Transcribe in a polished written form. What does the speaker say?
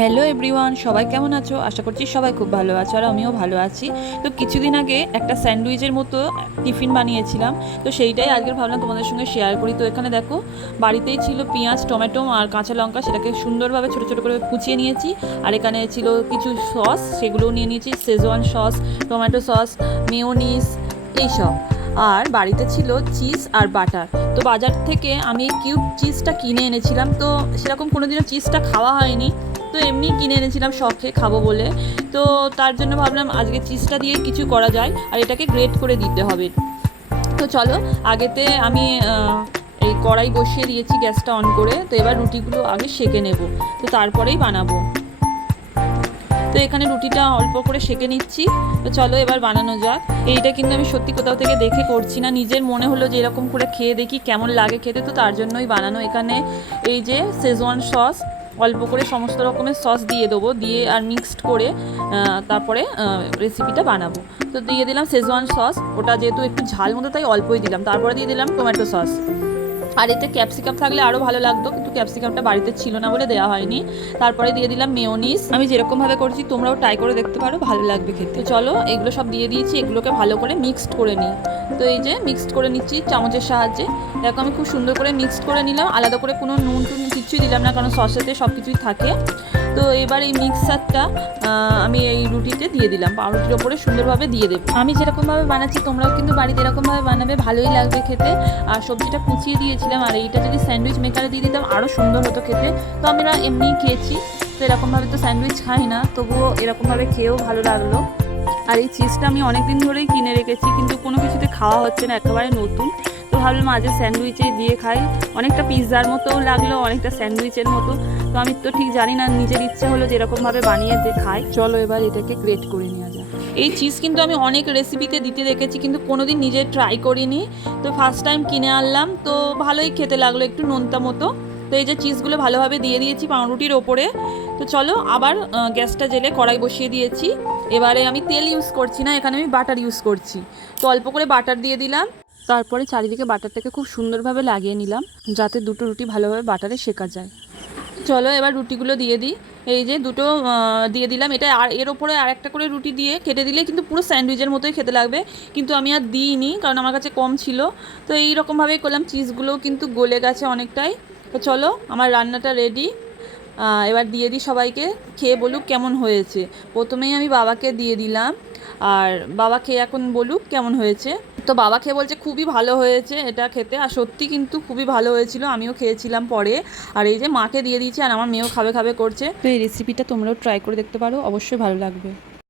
Hello everyone, সবাই কেমন আছো? আশা করছি সবাই খুব ভালো আছো আর আমিও ভালো আছি। তো কিছুদিন আগে একটা স্যান্ডউইচের মতো টিফিন বানিয়েছিলাম, তো সেইটাই আজকের ভাবলাম তোমাদের সঙ্গে শেয়ার করি। তো এখানে দেখো, বাড়িতেই ছিল পেঁয়াজ, টমেটো আর কাঁচা লঙ্কা, সেটাকে সুন্দরভাবে ছোটো ছোটো করে কুচিয়ে নিয়েছি। আর এখানে ছিল কিছু সস, সেগুলোও নিয়ে নিয়েছি, schezwan sauce, tomato sauce, mayonnaise, এইসব। আর বাড়িতে ছিল চিজ আর বাটার। তো বাজার থেকে আমি কিউব চিজটা কিনে এনেছিলাম, তো সেরকম কোনোদিনও চিজটা খাওয়া হয়নি, তো এমনি কিনে এনেছিলাম শখে খাবো বলে। তো তার জন্য ভাবলাম আজকে চিজটা দিয়ে কিছু করা যায়, আর এটাকে গ্রেট করে দিতে হবে। তো চলো, আগেতে আমি এই কড়াই বসিয়ে দিয়েছি গ্যাসটা অন করে। তো এবার রুটিগুলো আগে সেঁকে নেব, তো তারপরেই বানাবো। তো এখানে রুটিটা অল্প করে সেঁকে নিচ্ছি। তো চলো এবার বানানো যাক। এইটা কিন্তু আমি সত্যি কোথাও থেকে দেখে করছি না, নিজের মনে হলো যে এরকম করে খেয়ে দেখি কেমন লাগে খেতে, তো তার জন্যই বানানো। এখানে এই যে শেজওয়ান সস, অল্প করে সমস্ত রকমের সস দিয়ে দেবো, দিয়ে আর মিক্সড করে তারপরে রেসিপিটা বানাবো। তো দিয়ে দিলাম শেজওয়ান সস, ওটা যেহেতু একটু ঝাল মতো তাই অল্পই দিলাম। তারপরে দিয়ে দিলাম টমেটো সস। আর এতে ক্যাপসিকাম থাকলে আরও ভালো লাগতো, কিন্তু ক্যাপসিকামটা বাড়িতে ছিল না বলে দেওয়া হয়নি। তারপরে দিয়ে দিলাম মেয়োনিজ। আমি যেরকমভাবে করছি তোমরাও ট্রাই করে দেখতে পারো, ভালো লাগবে খেতে। তো চলো, এগুলো সব দিয়ে দিয়েছি, এগুলোকে ভালো করে মিক্সড করে নিই। তো এই যে মিক্সড করে নিচ্ছি চামচের সাহায্যে। দেখো আমি খুব সুন্দর করে মিক্সড করে নিলাম, আলাদা করে কোনো নুন টুন কিছুই দিলাম না, কারণ সসেতে সব কিছুই থাকে। তো এবার এই মিক্সারটা আমি এই রুটিতে দিয়ে দিলাম, পাউরুটির ওপরে সুন্দরভাবে দিয়ে দেবো। আমি যেরকমভাবে বানাচ্ছি তোমরাও কিন্তু বাড়িতে এরকমভাবে বানাবে, ভালোই লাগবে খেতে। আর সবজিটা কুচিয়ে দিয়েছিলাম, আর এইটা যদি স্যান্ডউইচ মেকারে দিয়ে দিতাম আরও সুন্দর হতো খেতে। তো আমরা এমনিই খেয়েছি, তো এরকমভাবে তো স্যান্ডউইচ খাই না, তবুও এরকমভাবে খেয়েও ভালো লাগলো। আর এই চিজটা আমি অনেক দিন ধরেই কিনে রেখেছি, কিন্তু কোনো কিছুতে খাওয়া হচ্ছে না, একেবারে নতুন। তো ভাবলাম আজকে স্যান্ডউইচে দিয়ে খাই। অনেকটা পিৎজার মতোও লাগলো, অনেকটা স্যান্ডউইচের মতো। তো আমি তো ঠিক জানি না, নিজের ইচ্ছে হলো যেরকমভাবে বানিয়ে খাই। চলো এবার এটাকে গ্রেট করে নেওয়া যায়। এই চিজ কিন্তু আমি অনেক রেসিপিতে দিতে দেখেছি, কিন্তু কোনোদিন নিজে ট্রাই করিনি। তো ফার্স্ট টাইম কিনে আনলাম, তো ভালোই খেতে লাগলো, একটু নোনতা মতো। তো এই যে চিজগুলো ভালোভাবে দিয়ে দিয়েছি পাউরুটির ওপরে। তো চলো আবার গ্যাসটা জেলে কড়াই বসিয়ে দিয়েছি। এবারে আমি তেল ইউজ করছি না, এখানে আমি বাটার ইউজ করছি। তো অল্প করে বাটার দিয়ে দিলাম, তারপরে চারিদিকে বাটারটাকে খুব সুন্দরভাবে লাগিয়ে নিলাম, যাতে দুটো রুটি ভালোভাবে বাটারে সেকা যায়। চলো এবার রুটিগুলো দিয়ে দিই। এই যে দুটো দিয়ে দিলাম, এটা আর এর ওপরে আর একটা করে রুটি দিয়ে কেটে দিলে কিন্তু পুরো স্যান্ডউইচের মতোই খেতে লাগবে, কিন্তু আমি আর দিইনি কারণ আমার কাছে কম ছিল। তো এই রকমভাবেই করলাম, চিজগুলোও কিন্তু গলে গেছে অনেকটাই। তো চলো আমার রান্নাটা রেডি। এবার দিয়ে দিই সবাইকে, খেয়ে বলুক কেমন হয়েছে। প্রথমেই আমি বাবাকে দিয়ে দিলাম, আর বাবা খেয়ে এখন বলুক কেমন হয়েছে। তো বাবা খেয়ে বলছে খুবই ভালো হয়েছে এটা খেতে, আর সত্যি কিন্তু খুবই ভালো হয়েছিল, আমিও খেয়েছিলাম পরে। আর এই যে মাকে দিয়ে দিয়েছি, আর আমার মেয়েও খাবে খাবে করছে। তো এই রেসিপিটা তোমরাও ট্রাই করে দেখতে পারো, অবশ্যই ভালো লাগবে।